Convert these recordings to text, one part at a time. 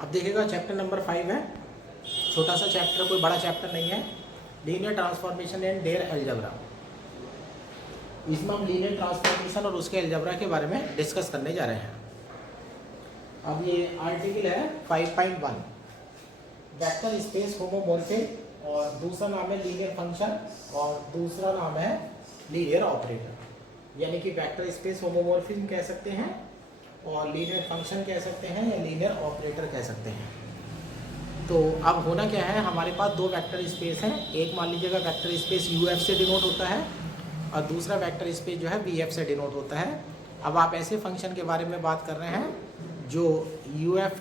अब देखिएगा chapter number 5 है, छोटा सा चैप्टर, कोई बड़ा चैप्टर नहीं है, linear transformation and their algebra. इसमें हम लीनियर ट्रांसफॉर्मेशन और उसके अलजेब्रा के बारे में डिस्कस करने जा रहे हैं। अब ये आर्टिकल है 5.1 वेक्टर स्पेस होमोमॉर्फिक, और दूसरा नाम है लीनियर फंक्शन, और दूसरा नाम है लीनियर ऑपरेटर। यानी कि वेक्टर स्पेस होमोमॉर्फिज्म कह सकते हैं, और लीनियर फंक्शन कह सकते हैं, या लीनियर ऑपरेटर कह सकते हैं। तो अब होना क्या है, हमारे पास दो वेक्टर स्पेस हैं। एक मान लीजिएगा वेक्टर स्पेस यूएफ से डिनोट होता है, और दूसरा वेक्टर स्पेस जो है वीएफ से डिनोट होता है। अब आप ऐसे फंक्शन के बारे में बात कर रहे हैं जो यूएफ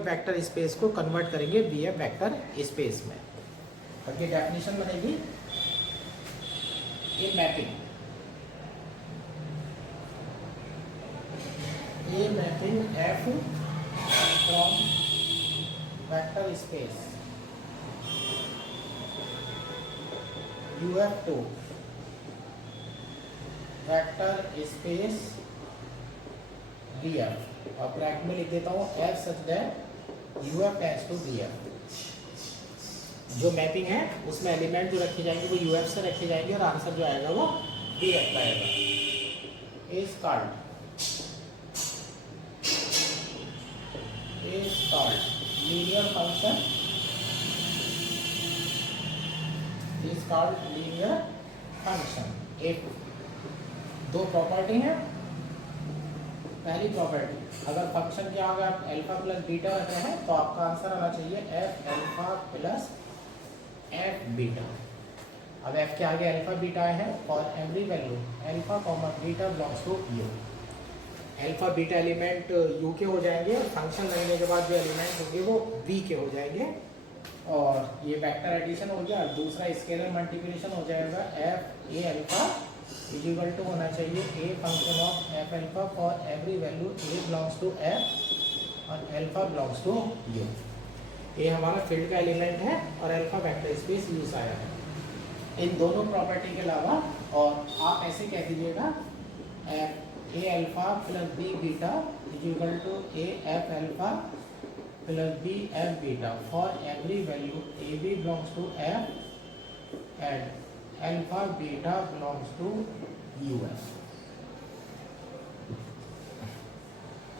वेक्टर स्पेस को कन्वर्ट करेंगे वीएफ वेक्टर स्पेस में। अब ये डेफिनेशन बनेगी, a mapping F from vector space U F to vector space V F, और ब्रैकेट में लिख देता हूँ F such that U F tends to V F. जो मैपिंग है उसमें एलिमेंट जो रखे जाएंगे वो यूएफ से रखे जाएंगे, और आंसर जो आएगा वो वीएफ आएगा। Is called linear function, is called linear function. एक दो प्रॉपर्टी है। पहली प्रॉपर्टी, अगर फंक्शन के आगे आप अल्फा प्लस बीटा रख रहे हैं तो आपका आंसर आना चाहिए F alpha plus F beta. अब एफ के आगे अल्फा बीटा है, for every value alpha comma beta belongs to U. Alpha beta element U के हो जाएंगे, और फंक्शन लगने के बाद जो एलिमेंट होंगे वो वी के हो जाएंगे। और ये वेक्टर एडिशन हो गया, और दूसरा स्केलर मल्टीप्लिकेशन हो जाएगा F A alpha is equal to होना चाहिए a function of F alpha for every value A belongs to F और अल्फा बिलोंग्स टू यू। ये हमारा फील्ड का एलिमेंट है, और अल्फा वेक्टर स्पेस यूज आया है। इन दोनों प्रॉपर्टी के अलावा और आप ऐसे कह दीजिएगा A alpha plus B beta is equal to A F alpha plus B F beta for every value A B belongs to F and alpha beta belongs to U F.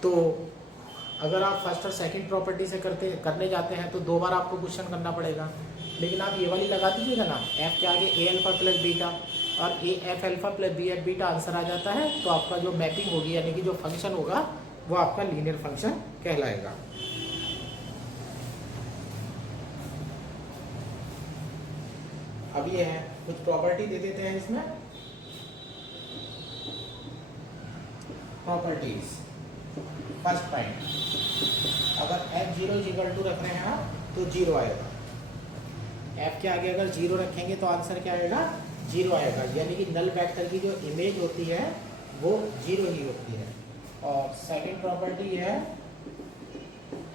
तो अगर आप फर्स्ट और सेकंड प्रॉपर्टी से करने जाते हैं तो दो बार आपको क्वेश्चन करना पड़ेगा, लेकिन आप ये वाली लगा दीजिएगा ना, एफ के आगे ए अल्फा प्लस बीटा और A F alpha plus B F beta, answer आ जाता है। तो आपका जो मैपिंग होगी, यानी कि जो फंक्शन होगा वो आपका लीनियर फंक्शन कहलाएगा। अब ये है, कुछ प्रॉपर्टी दे देते हैं इसमें। प्रॉपर्टीज, फर्स्ट पॉइंट, अगर एफ जीरो इक्वल टू रख रहे हैं आप तो जीरो आएगा। एफ के आगे अगर जीरो रखेंगे तो आंसर क्या आएगा, जीरो आएगा। यानी कि नल वेक्टर की जो इमेज होती है वो जीरो ही होती है। और सेकंड प्रॉपर्टी है,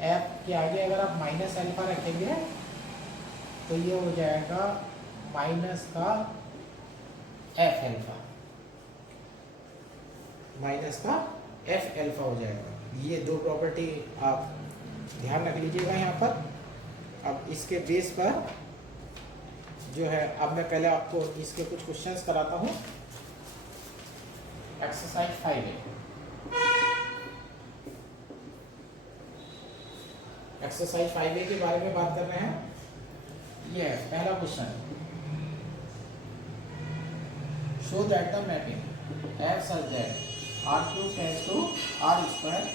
एफ के आगे अगर आप माइनस अल्फा रखेंगे तो ये हो जाएगा माइनस का एफ अल्फा, माइनस का एफ अल्फा हो जाएगा। ये दो प्रॉपर्टी आप ध्यान रख लीजिएगा यहाँ पर। अब इसके बेस पर जो है, अब मैं पहले आपको इसके कुछ क्वेश्चंस कराता हूँ। एक्सरसाइज 5A, एक्सरसाइज 5A के बारे में बात कर रहे हैं। ये है पहला question, show that the mapping f such that r cube tends to r square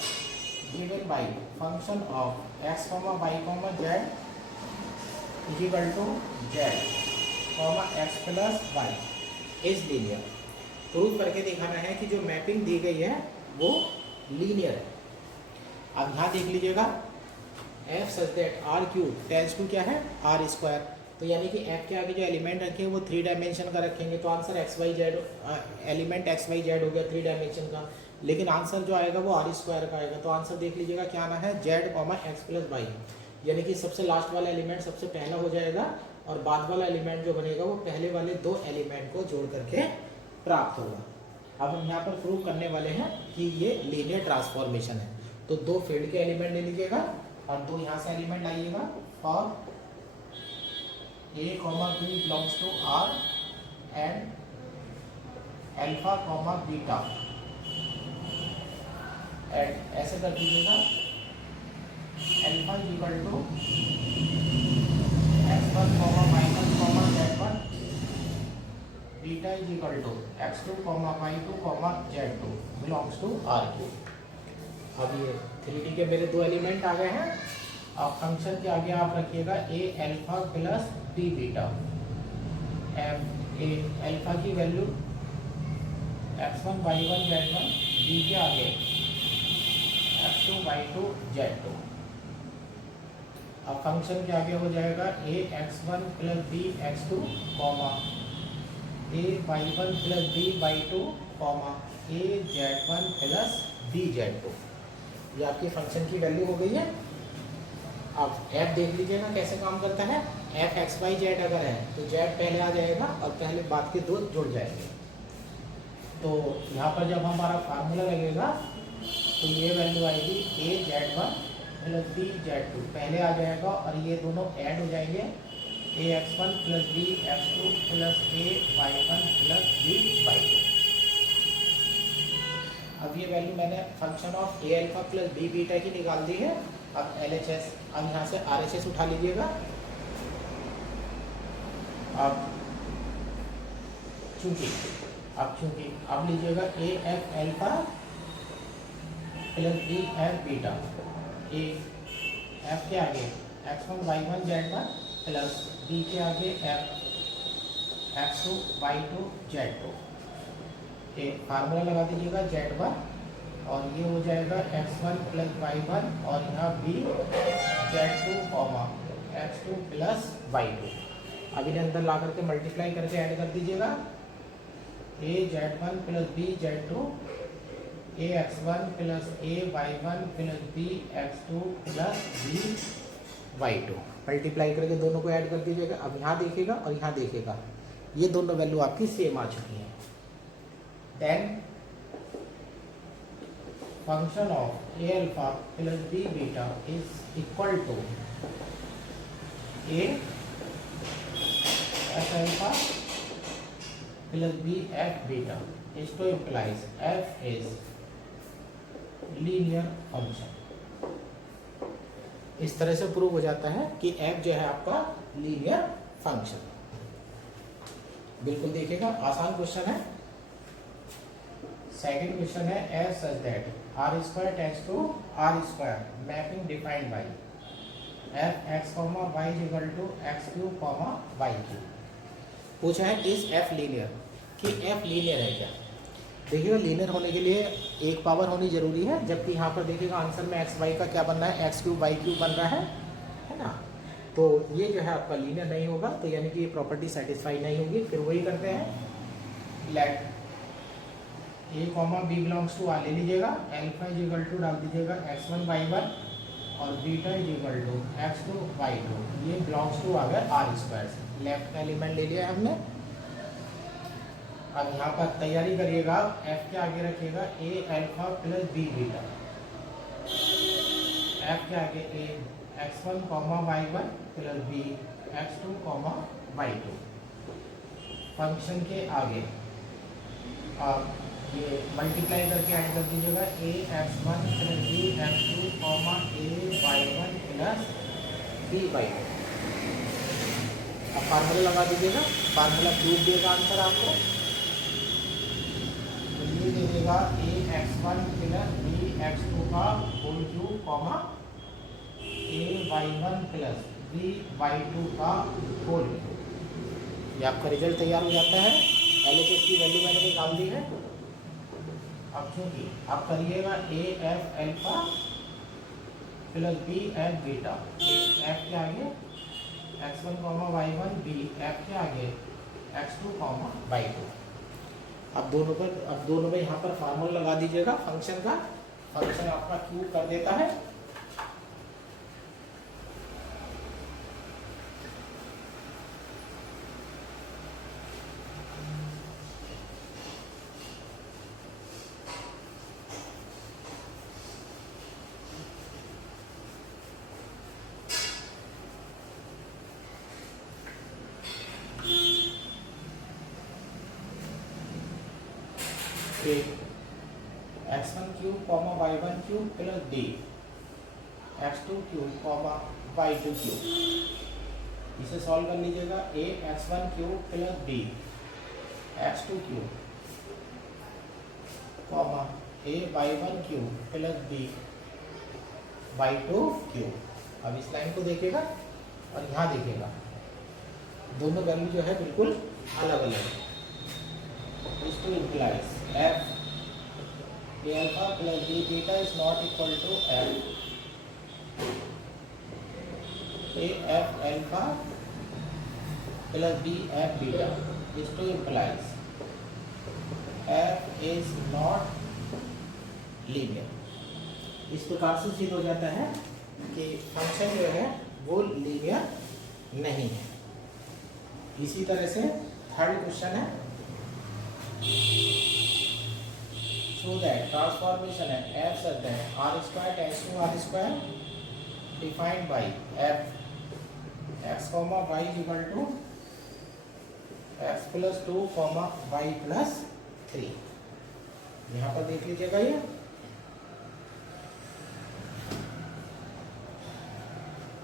given by function of x comma y comma z is equal to z comma x plus y is linear। Prove करके दिखाना है कि जो mapping दी गई है वो linear है। अब यहाँ देख लीजिएगा, f such that r cube tends to क्या है, r स्क्वायर। तो यानी कि f के आगे जो एलिमेंट रखेंगे वो 3 डायमेंशन का रखेंगे, तो answer X Y Z, element X Y Z हो गया 3 डायमेंशन का। लेकिन आंसर जो आएगा वो आर स्क्वायर का आएगा। तो आंसर देख लीजिएगा क्या आना है, Z comma X plus Y. यानी कि सबसे लास्ट वाला एलिमेंट सबसे पहला हो जाएगा, और बाद वाला एलिमेंट जो बनेगा वो पहले वाले दो एलिमेंट को जोड़ करके प्राप्त होगा। अब हम यहाँ पर प्रूव करने वाले हैं कि ये लीनियर ट्रांसफॉर्मेशन है। तो 2 फील्ड के एलिमेंट ले लीजिएगा और 2 यहाँ से एलिमेंट लाइएगा for a comma b belongs to r and alpha comma beta and ऐसे कर दीजिएगा alpha is equal to x1 comma y1 comma z1 beta is equal to x2 comma y2 comma z2 belongs to r3। अब ये 3D के मेरे 2 element आ गए हैं। अब फंक्शन के आगे आप रखिएगा a alpha plus b beta. Alpha की value x1 y1 z1, b के आगे x2 y2 z2। अब फंक्शन के आगे हो जाएगा a x1 plus b x2 comma a y1 plus b y2 comma a z1 plus b z2। ये आपकी फंक्शन की वैल्यू हो गई है। अब f देख लीजिएगा कैसे काम करता है। f x y z अगर है तो z पहले आ जाएगा और पहले बाद के 2 जुड़ जाएंगे। तो यहाँ पर जब हमारा फार्मूला लगेगा तो ये वैल्यू आएगी a z1 plus b z2 पहले आ जाएगा और ये दोनों ऐड हो जाएंगे a x1 plus b x2 plus a y1 plus b y2। अब ये वैल्यू मैंने function of a alpha plus b beta की निकाल दी है। अब LHS, अब यहाँ से RHS उठा लीजिएगा। अब चूंकि अब लीजिएगा a f alpha plus b f beta. a f के आगे x1 y1 z1 plus b के आगे f x2 y2 z2। एक फार्मूला लगा दीजिएगा z1 और ये हो जाएगा x1 प्लस y1 और यहाँ b z2 comma x2 plus y2। अब इन्हें अंदर ला करके मल्टीप्लाई करके ऐड कर दीजिएगा a z1 plus b z2 a x1 plus a y1 plus b x2 plus b y2। Multiply करके दोनों को ऐड कर दीजिएगा। अब यहाँ देखिएगा और यहाँ देखिएगा, ये दोनों वैल्यू आपकी सेम आ चुकी हैं। Then function of a alpha plus b beta is equal to a f alpha plus b f beta. Is to implies f is linear function. इस तरह से प्रूव हो जाता है कि f जो है आपका लीनियर फंक्शन। बिल्कुल देखिएगा, आसान क्वेश्चन है। सेकंड क्वेश्चन है as such that r square tends to r square mapping defined by f x comma y equal to x cube comma y cube. पूछा है इज f लीनियर, कि f linear है क्या। देखिएगा linear होने के लिए एक पावर होनी जरूरी है, जबकि यहाँ पर देखिएगा आंसर में एक्स वाई का क्या बन रहा है, एक्स क्यूब वाई क्यूब बन रहा है ना। तो ये जो है आपका लीनियर नहीं होगा, तो यानी कि ये प्रॉपर्टी सेटिस्फाई नहीं होगी। फिर वही करते हैं, let A comma B belongs to R ले लीजिएगा, अल्फा इज इक्वल टू डाल दीजिएगा x1 y1 और beta is equal to x2 y2। ये बिलोंग्स टू आ गया आर स्क्वायर से। लेफ्ट का एलिमेंट ले लिया हमने। अब यहाँ पर तैयारी करिएगा, f के आगे रखिएगा a alpha plus b beta, f के आगे a x1 comma y1 plus b x2 comma y2। Function के आगे अब ये मल्टीप्लाई करके ऐड कर दीजिएगा a x1 plus b x2 comma a y1 plus b y2। अब फार्मूला लगा दीजिएगा, फार्मूला प्रूफ देगा आंसर आपको। ये दे देगा a x1 plus b x2 का whole cube comma a y1 plus b y2 का होल क्यूब। ये आपका रिजल्ट तैयार हो जाता है। LHS की वैल्यू मैंने निकाल दी है। अब चूंकि आप करिएगा a f alpha plus b f beta, f के आगे x1 comma y1 b f के आगे x2 कॉमा y2। अब दोनों में यहाँ पर फार्मूला लगा दीजिएगा फंक्शन का। फंक्शन आपका क्यूब कर देता है। फिर x1 cube comma y1 cube plus D x2 cube comma y2 cube, इसे सॉल्व कर लीजिएगा। a x1 cube plus b x2 cube comma a y1 cube plus b y2 cube. अब इस लाइन को देखेगा और यहाँ देखेगा, दोनों वैल्यू जो है बिल्कुल अलग अलग है। This to implies f a alpha plus b beta is not equal to f a f alpha plus b f beta. This to implies f is not linear. इस प्रकार से सिद्ध हो जाता है कि फंक्शन जो है वो लीनियर नहीं है। इसी तरह से थर्ड क्वेश्चन है, show that transformation at f such that r square tends to r square defined by f x comma y is equal to x plus 2 comma y plus 3। यहाँ पर देख लीजिएगा, ये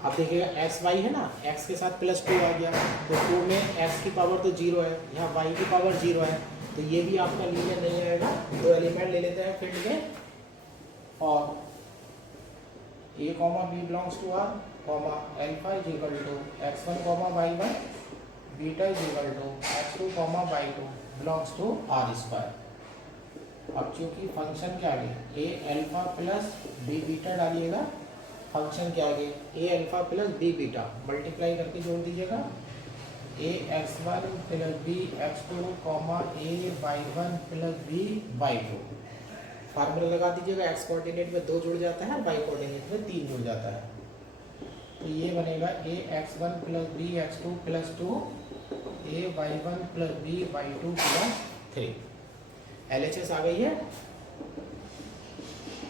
अब देखिएगा x y है ना, x के साथ प्लस 2 आ गया, तो 2 में x की पावर तो 0 है, यहाँ y की पावर 0 है, तो ये भी आपका लीनियर नहीं आएगा। दो एलिमेंट ले लेते हैं फील्ड में, और a comma b belongs to r comma alpha is equal to x1 comma y1 beta is equal to x2 comma y2 belongs to r square. अब चूंकि फंक्शन के आगे a alpha plus b beta डालिएगा, function के आगे a alpha plus b beta multiply करके जोड़ दीजिएगा, a x1 plus b x2 comma a y1 plus b y2। Formula लगा दीजिएगा, x कोऑर्डिनेट में 2 जुड़ जाता है, y कोऑर्डिनेट में 3 जुड़ जाता है, तो ये बनेगा a x1 plus b x2 plus 2 a y1 plus b y2 plus 3। LHS आ गई है,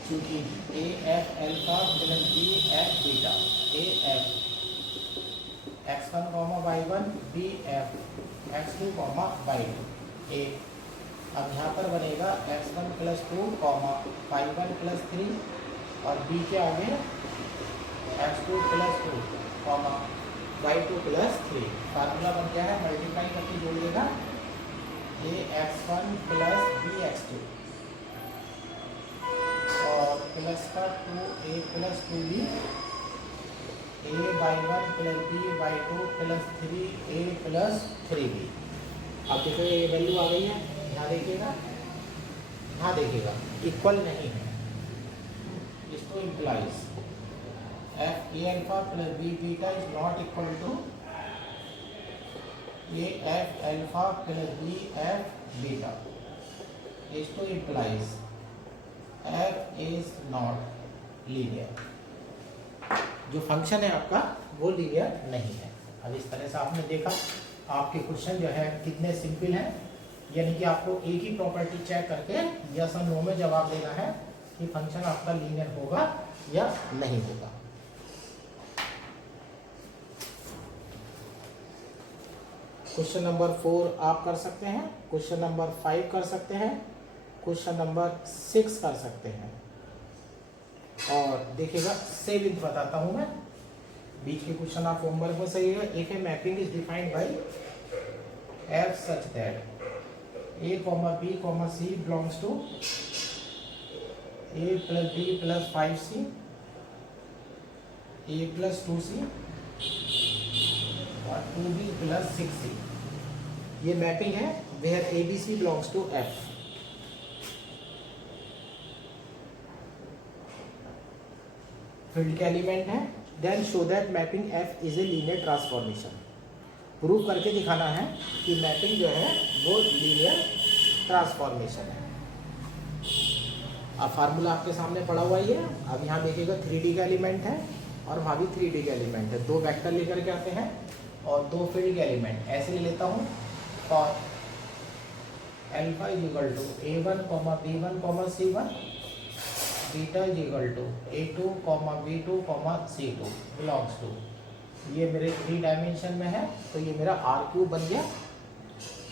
क्योंकि a f alpha plus b f beta a f x1 comma y1 b f x2 comma y2 a। अब यहाँ पर बनेगा x1 plus 2 comma y1 plus 3 और b के आगे x2 plus 2 comma y2 plus 3। Formula बन गया है, मल्टीप्लाई करके जोड़िएगा a x1 plus b x2 और प्लस का 2a plus 2b a y1 plus b y2 plus 3a plus 3b। अब देखिए ये वैल्यू आ गई है, यहाँ देखिएगा, यहाँ देखिएगा इक्वल नहीं है। इसको implies f a alpha plus b beta is not equal to a f alpha plus b f beta. इसको implies f is not linear. जो फंक्शन है आपका वो लीनियर नहीं है। अब इस तरह से आपने देखा आपके क्वेश्चन जो है कितने सिंपल हैं, यानी कि आपको एक ही प्रॉपर्टी चेक करके यस और नो में जवाब देना है कि फंक्शन आपका लीनियर होगा या नहीं होगा। क्वेश्चन नंबर 4 आप कर सकते हैं, क्वेश्चन नंबर 5 कर सकते हैं, क्वेश्चन नंबर 6 कर सकते हैं, और देखिएगा 7 बताता हूं मैं, बीच के क्वेश्चन आप होमवर्क में सही है। If a mapping is defined by f such that a b c belongs to a plus b plus 5c a plus 2c और 2b plus 6c, ये मैपिंग है where abc belongs to f। Field के element है, then show that mapping f is a linear transformation. Prove करके दिखाना है कि mapping जो है वो लीनियर ट्रांसफॉर्मेशन है। अब फार्मूला आपके सामने पड़ा हुआ ही है। अब यहाँ देखिएगा 3D का एलिमेंट है और वहाँ भी 3D का एलिमेंट है, 2 वेक्टर लेकर के आते हैं और 2 फील्ड के एलिमेंट ऐसे ले लेता हूँ। और alpha is equal to a1 b1 c1 beta is equal to a2 b2 c2 belongs to, ये मेरे 3 डायमेंशन में है तो ये मेरा r क्यूब बन गया।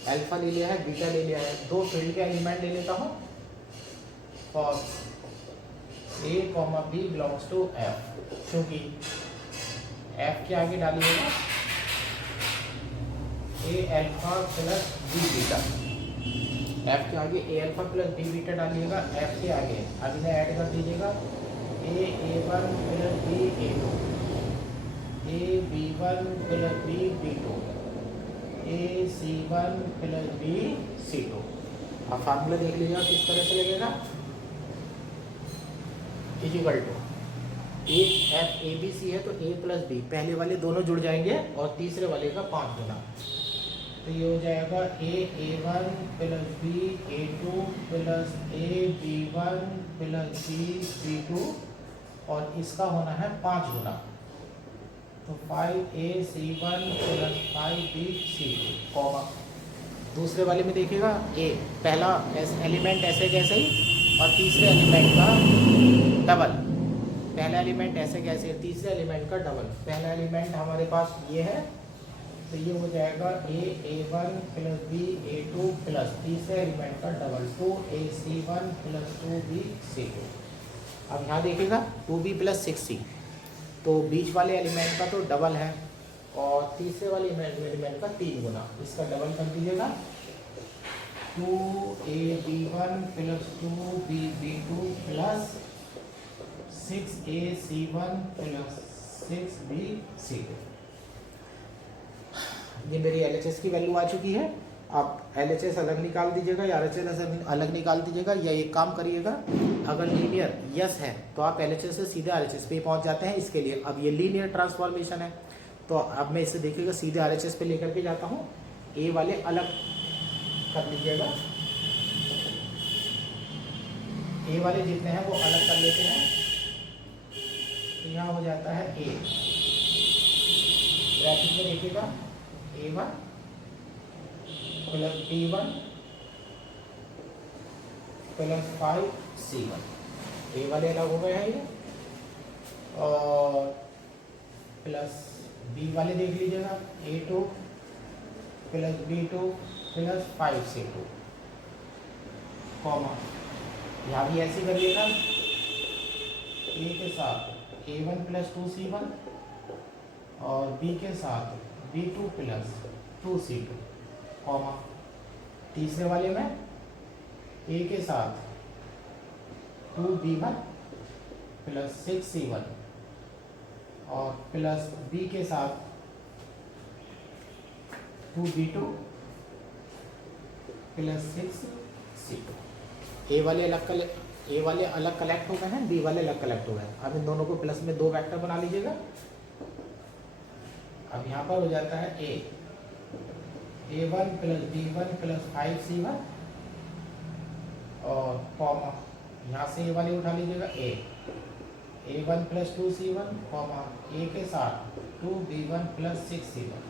अल्फा ले लिया है, बीटा ले लिया है, 2 फील्ड के एलिमेंट ले लेता हूँ for A, B belongs to F, क्योंकि F के आगे डालिएगा A alpha plus B beta, F के आगे A alpha plus B beta डालिएगा, F के आगे अब इन्हें ऐड कर दीजिएगा A1 plus B A2, AB1 plus B B2, AC1 plus B C2। अब फार्मूला देख लीजिएगा किस तरह से लगेगा, इक्वल टू एक F A B C है तो A प्लस B, पहले वाले दोनों जुड़ जाएंगे और तीसरे वाले का 5 गुना, तो ये हो जाएगा A1 plus B A2 plus AB1 plus B B2, और इसका होना है 5 गुना, तो 5AC1 प्लस 5BC2, कॉमा दूसरे वाले में देखिएगा A पहला एलिमेंट ऐसे कैसे ही और तीसरे एलिमेंट का डबल, पहला एलिमेंट ऐसे कैसे तीसरे एलिमेंट का डबल, पहला एलिमेंट हमारे पास ये है तो ये हो जाएगा A1 plus B A2 plus तीसरे एलिमेंट का डबल 2AC1 प्लस 2BC2। अब यहाँ देखिएगा 2B प्लस 6C, तो बीच वाले एलिमेंट का तो डबल है और तीसरे वाले एलिमेंट का 3 गुना, इसका डबल कर दीजिएगा 2AB1 plus 2BB2 plus 6AC1 plus 6BC2। ये मेरी LHS की वैल्यू आ चुकी है। आप LHS अलग निकाल दीजिएगा या RHS अलग निकाल दीजिएगा, या एक काम करिएगा, अगर लीनियर यस है तो आप LHS से सीधे RHS पे पहुंच जाते हैं। इसके लिए अब ये लीनियर ट्रांसफॉर्मेशन है, तो अब मैं इसे देखिएगा सीधे RHS पे लेकर के जाता हूँ। ए वाले अलग कर लीजिएगा, ए वाले जितने हैं वो अलग कर लेते हैं, तो यहाँ हो जाता है ए, ब्रैकेट में देखिएगा A1 plus B1 plus 5C1, ए वाले अलग हो गए हैं ये, और प्लस बी वाले देख लीजिएगा A2 plus B2 plus 5C2, comma यहाँ भी ऐसे करिएगा A के साथ A1 प्लस 2C1 और B के साथ B2 प्लस 2C2, कॉमा तीसरे वाले में A के साथ 2B1 प्लस 6C1 और प्लस B के साथ 2B2 प्लस 6C2। ए वाले अलग कलेक्ट हो गए हैं, बी वाले अलग कलेक्ट हो गए हैं। अब इन दोनों को प्लस में 2 वेक्टर बना लीजिएगा। अब यहाँ पर हो जाता है A1 plus B1 plus 5C1 और कॉमा यहाँ से ए वाले उठा लीजिएगा A1 प्लस 2C1 कॉमा ए के साथ 2B1 प्लस 6C1,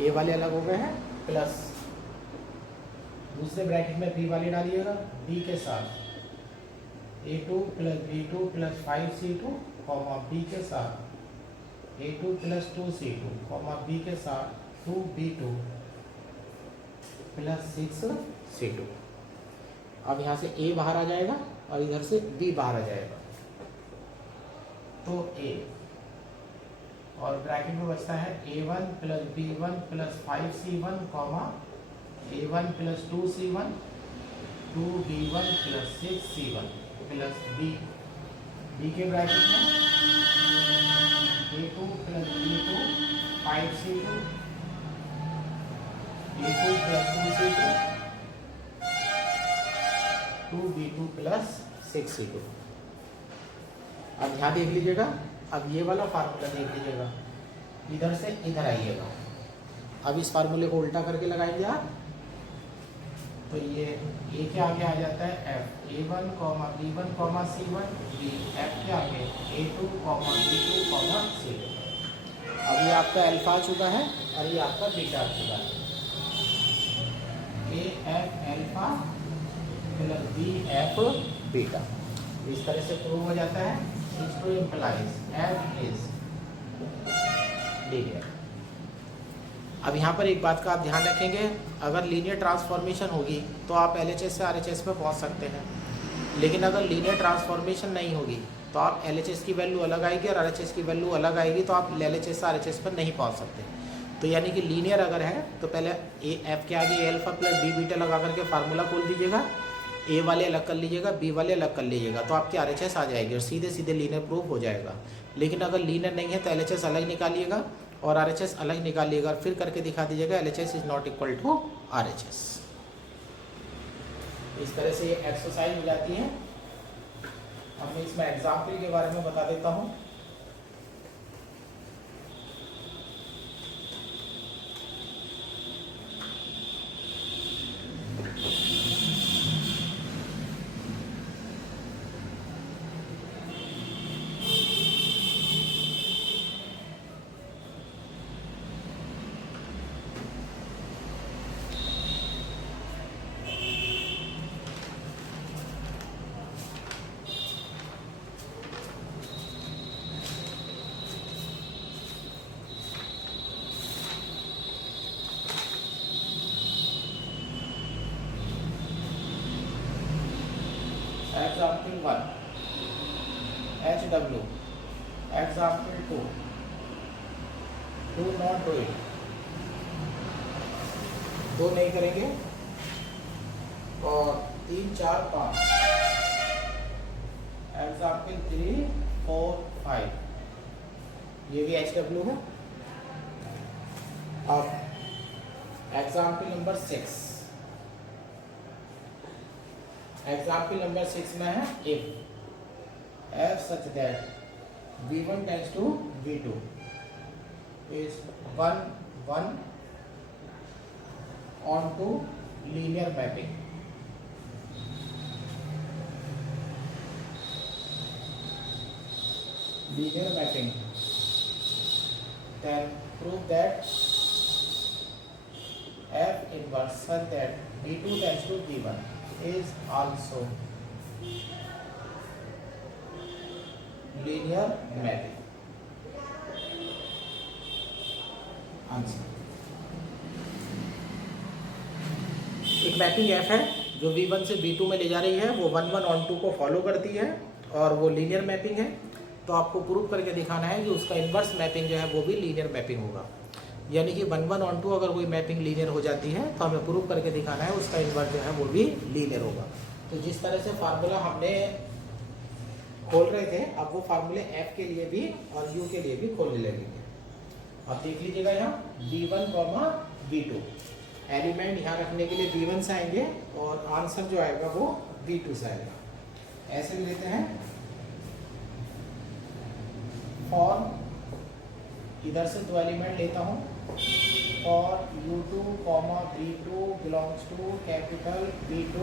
ए वाले अलग हो गए हैं, प्लस दूसरे ब्रैकेट में बी वाले डालिएगा, बी के साथ A2 plus B2 plus 5C2 comma B के साथ A2 plus 2C2 comma B के साथ 2B2 प्लस 6C2। अब यहाँ से A बाहर आ जाएगा और इधर से B बाहर आ जाएगा, तो A और ब्रैकेट में बचता है A1 plus B1 plus 5C1 comma A1 plus 2C1 2B1 plus 6C1 plus B के ब्रैकेट में A2 plus B2 5C2 A2 plus 2C2 2B2 plus 6C2। अब यहाँ देख लीजिएगा, अब ये वाला फार्मूला देख लीजिएगा, इधर से इधर आइएगा। अब इस फार्मूले को उल्टा करके लगाएंगे आप, तो ये ए के आगे आ जाता है F A1 comma B1 comma C1 B, F के आगे A2 comma B2 comma C2। अब ये आपका अल्फा आ चुका है और ये आपका बीटा आ चुका है। AF alpha plus BF beta, इस तरह से प्रूव हो जाता है। इसको इम्प्लाइज F इज लीनियर। अब यहाँ पर एक बात का आप ध्यान रखेंगे, अगर लीनियर ट्रांसफॉर्मेशन होगी तो आप LHS से RHS पे पहुँच सकते हैं। लेकिन अगर लीनियर ट्रांसफॉर्मेशन नहीं होगी तो आप LHS की वैल्यू अलग आएगी और RHS की वैल्यू अलग आएगी, तो आप LHS से RHS पर नहीं पहुंच सकते। तो यानी कि लीनियर अगर है तो पहले F के आगे अल्फा प्लस बी बीटा लगा करके फार्मूला खोल दीजिएगा, A वाले अलग कर लीजिएगा, B वाले अलग कर लीजिएगा, तो आपकी RHS आ जाएगी और सीधे सीधे लीनियर प्रूफ हो जाएगा। लेकिन अगर लीनियर नहीं है तो LHS अलग निकालिएगा और RHS अलग निकालिएगा और फिर करके दिखा दीजिएगा LHS is not equal to RHS। इस तरह से ये एक्सरसाइज हो जाती है। अब मैं इसमें एग्जाम्पल के बारे में बता देता हूँ। Example 1 HW, example 2 do not do it, दो नहीं करेंगे, और 3 4 5 एग्जाम्पल 3 4 5 ये भी HW है। अब एग्जाम्पल नंबर 6, एग्जाम्पल नंबर 6 में है if such that V1 tends to V2 is 1 1 onto linear mapping, then prove that F inverse such that V2 tends to V1 is also linear mapping। Answer एक mapping F है जो V1 से V2 में ले जा रही है, वो 1 1 on 2 को फॉलो करती है और वो लीनियर मैपिंग है। तो आपको प्रूव करके दिखाना है कि उसका इन्वर्स मैपिंग जो है वो भी लीनियर मैपिंग होगा। यानी कि 1 1 on 2 अगर कोई मैपिंग लीनियर हो जाती है तो हमें प्रूव करके दिखाना है उसका इन्वर्स जो है वो भी लीनियर होगा। तो जिस तरह से फार्मूला हमने खोल रहे थे, अब वो फार्मूले F के लिए भी और U के लिए भी खोलने लगेंगे। अब देख लीजिएगा यहाँ V1, V2 एलिमेंट यहाँ रखने के लिए V1 से आएंगे और आंसर जो आएगा वो V2 से आएगा। ऐसे भी लेते हैं फॉर, इधर से दो एलिमेंट लेता हूँ, और U2, V2 belongs to capital V2,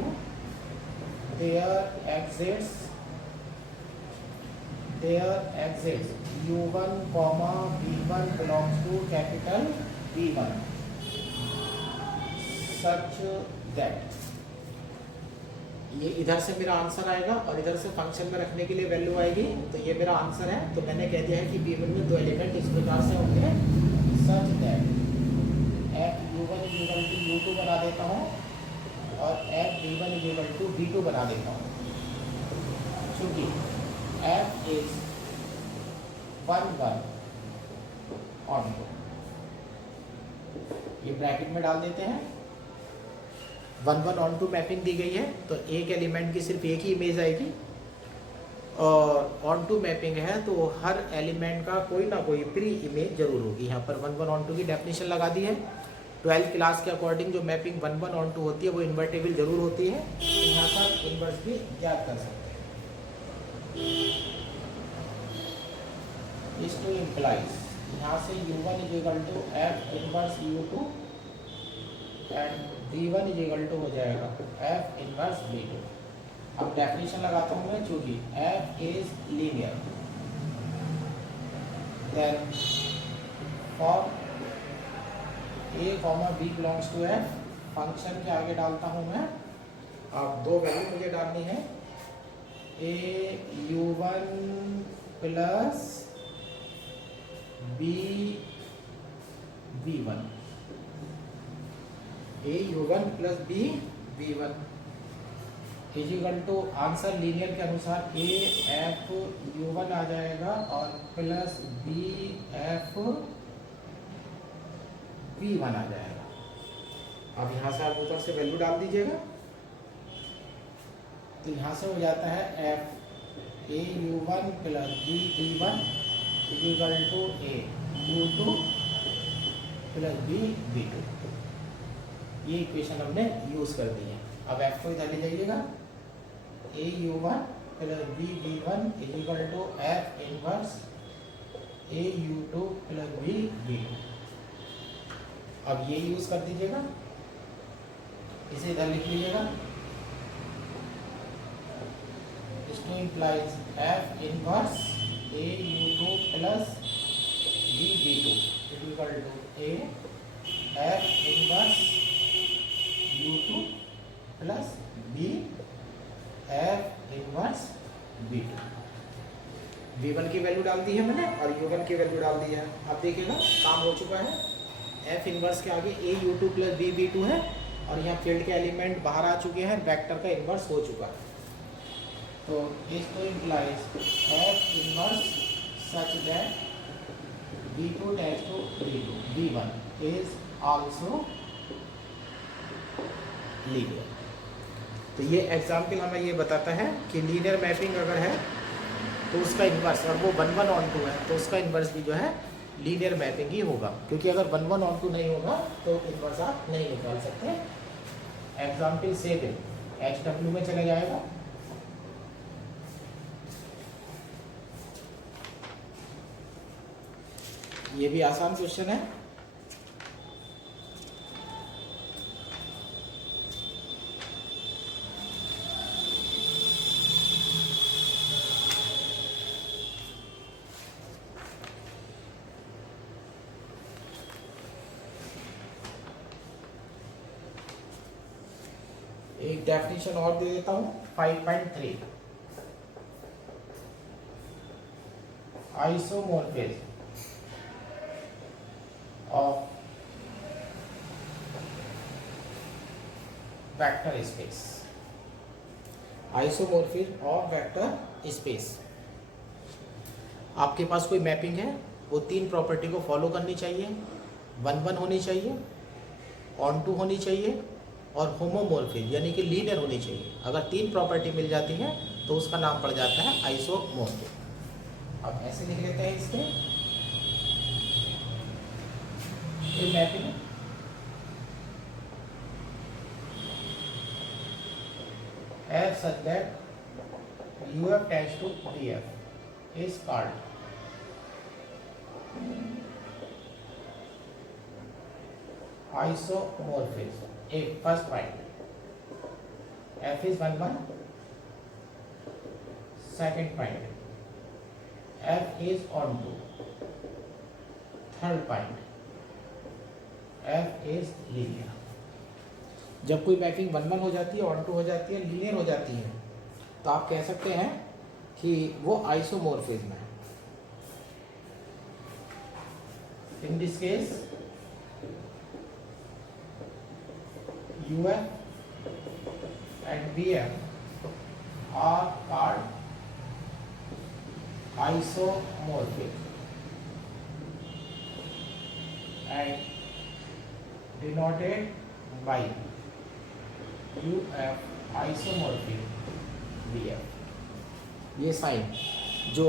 there exits U1, V1 belongs to capital V1 such that, ये इधर से मेरा आंसर आएगा और इधर से फंक्शन में रखने के लिए वैल्यू आएगी, तो ये मेरा आंसर है। तो मैंने कह दिया है कि V1 में दो एलिमेंट इस प्रकार से होंगे such that F U1 is equal to U2 बना देता हूँ और F V1 is equal to V2 बना देता हूँ। चूँकि F is 1 1 on 2, ये ब्रैकेट में डाल देते हैं। 1 1 on 2 मैपिंग दी गई है तो एक एलिमेंट की सिर्फ एक ही इमेज आएगी, और ऑन टू मैपिंग है तो हर एलिमेंट का कोई ना कोई प्री इमेज जरूर होगी। यहाँ पर 1 1 on 2 की डेफिनेशन लगा दी है। 12th क्लास के अकॉर्डिंग जो मैपिंग 1 1 on 2 होती है वो इन्वर्टेबल जरूर होती है। यहाँ पर इन्वर्स भी ज्ञात कर सकते हैं। इस टू इम्प्लाइज, यहाँ से U1 is equal to F inverse U2 and V1 is equal to हो जाएगा F इनवर्स V2। अब डेफिनेशन लगाता हूँ मैं, चूंकि F is linear, then for A, B belongs to F, function के आगे डालता हूँ मैं। अब दो वैल्यू मुझे डालनी है, A U1 plus B V1, A U1 plus B V1। Is equal to answer linear के अनुसार ए एफ U1 आ जाएगा और प्लस बी एफ V1 आ जाएगा। अब यहाँ से आप ऊपर से वैल्यू डाल दीजिएगा, तो यहाँ से हो जाता है F A U1 plus B V1 is equal to A U2 plus B V2। ये इक्वेशन हमने यूज़ कर दी है। अब एफ को इधर ले जाइएगा, A U1 plus B V1 is equal to F inverse A U2 plus B V2। अब ये यूज़ कर दीजिएगा, इसे इधर लिख लीजिएगा। इसको implies F inverse A U2 plus B V2 is equal to A F inverse U2 plus B F inverse V2। V1 की वैल्यू डाल दी है मैंने और U1 की वैल्यू डाल दी है। अब देखिएगा काम हो चुका है। एफ इनवर्स के आगे ए U2 प्लस बी V2 है और यहाँ फील्ड के एलिमेंट बाहर आ चुके हैं, वेक्टर का इनवर्स हो चुका है। तो इसको implies F inverse such that V2 tends to V1 is also linear. तो ये एग्जाम्पल हमें ये बताता है कि लीनियर मैपिंग अगर है तो उसका इन्वर्स, और वो 1 1 ऑन 2 है तो उसका इन्वर्स भी जो है लीनियर मैपिंग ही होगा, क्योंकि अगर 1 1 ऑन 2 नहीं होगा तो इन्वर्स आप नहीं निकाल सकते। एग्जाम्पल 7 HW में चले जाएगा। ये भी आसान क्वेश्चन है। एक डेफिनेशन और दे देता हूं 5.3 isomorphism of vector space. Isomorphism of vector space. आपके पास कोई मैपिंग है, वो 3 प्रॉपर्टी को फॉलो करनी चाहिए। 1 1 होनी चाहिए, ऑन 2 होनी चाहिए और होमोमॉर्फिज्म यानी कि लीनियर होनी चाहिए। अगर 3 प्रॉपर्टी मिल जाती है तो उसका नाम पड़ जाता है आइसोमॉर्फिज्म। अब ऐसे लिख लेते हैं इसके mapping F such that UF tends to VF is called isomorphism. एक first point F is 1 1। Second point F is on 2। Third point F is linear. जब कोई मैपिंग 1 1 हो जाती है, ऑन 2 हो जाती है, लीनियर हो जाती है, तो आप कह सकते हैं कि वो आइसोमॉर्फिज्म है। In this case UF and VF are called isomorphic and denoted by UF isomorphic VF। ये साइन जो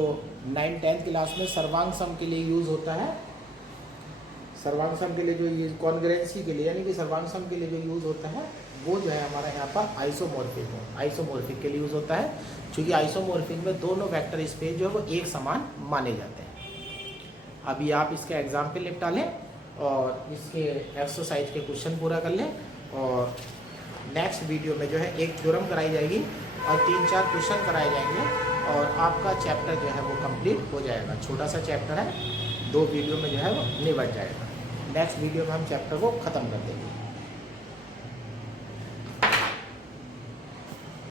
9th-10th क्लास में सर्वांग सम के लिए यूज होता है, सर्वांग सम के लिए जो ये कॉन्ग्रुएंसी के लिए यानी कि सर्वांग सम के लिए जो यूज़ होता है वो जो है हमारा यहाँ पर आइसोमॉर्फिक के लिए यूज़ होता है, क्योंकि आइसोमॉर्फिक में दोनों वेक्टर स्पेस जो है वो एक समान माने जाते हैं। अभी आप इसका एग्जाम्पल निपटा लें और इसके एक्सरसाइज के क्वेश्चन पूरा कर लें, और नेक्स्ट वीडियो में जो है एक थ्योरम कराई जाएगी और 3-4 क्वेश्चन कराए जाएंगे और आपका चैप्टर जो है वो कंप्लीट हो जाएगा। छोटा सा चैप्टर है, 2 वीडियो में जो है वो निपट जाएगा। नेक्स्ट वीडियो में हम चैप्टर को ख़त्म कर देंगे।